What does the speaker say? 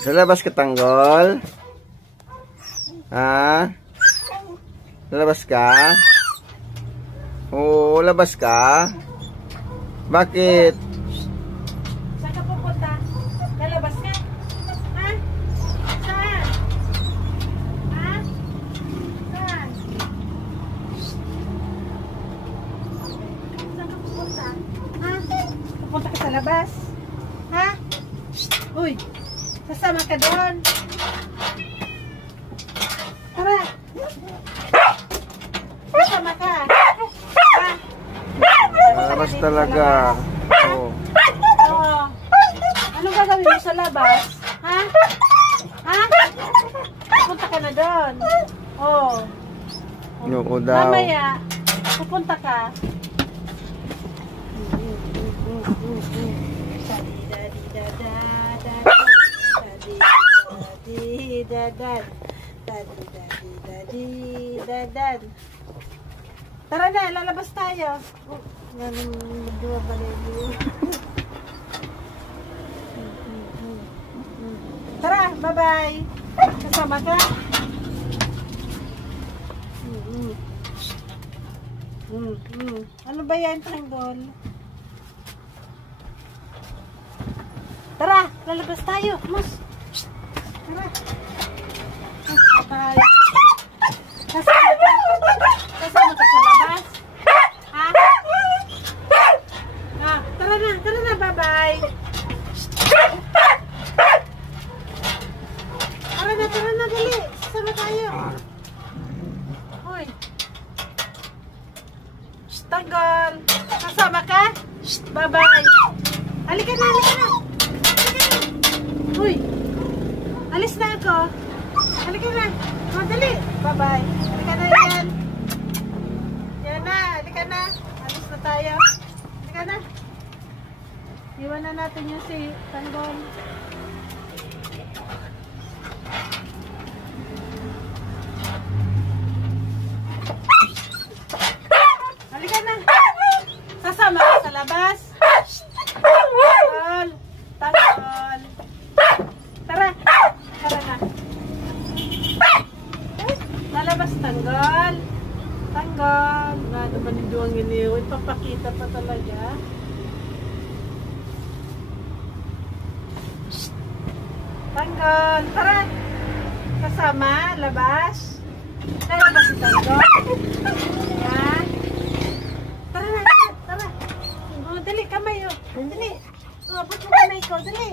Sa labas ka, Tanggol? Ha? Labas ka? Oo, labas ka? Bakit? Saan ka pupunta? Lalabas ka? Ha? Saan? Ha? Saan? Saan ka pupunta? Ha? Pupunta ka sa labas? Ha? Uy! Sasama ka doon? Tara! Sasama ka? Ha? Labas talaga. Oo. Oo. Anong gagawin mo sa labas? Ha? Ha? Pupunta ka na doon. Oo. Oo daw. Mamaya, pupunta ka. Tara na, lalabas tayo. Tara, bye-bye. Kasama ka? Ano ba yan, Tanggol? Tara, lalabas tayo. Mas. Tara. Bye-bye. Kasama ka? Kasama ka sa labas? Ha? Ha? Tara na, bye-bye. Tara na, dali. Sama tayo. Hoy. Tanggol. Kasama ka? Bye-bye. Halika na. Hoy. Alis na ako. Halika na. Dali. Bye-bye. Halika na yan. Yan na. Halika na. Alis na tayo. Halika na. Iwan na natin yung si Tanggol. Halika na. Sasama ka sa labas. Tanggol. Tanggol. Tara. Tara na. Lalabas, Tanggol. Tanggol. Ano ba ni Duwang iniwan? Papakita pa talaga. Tanggol. Tara. Kasama. Labas. Lalabas si Tanggol. Yan. Tara na. Tara. Oh, dali, kamay. Oh. Dali. Oh, abot mo kamay ko. Dali.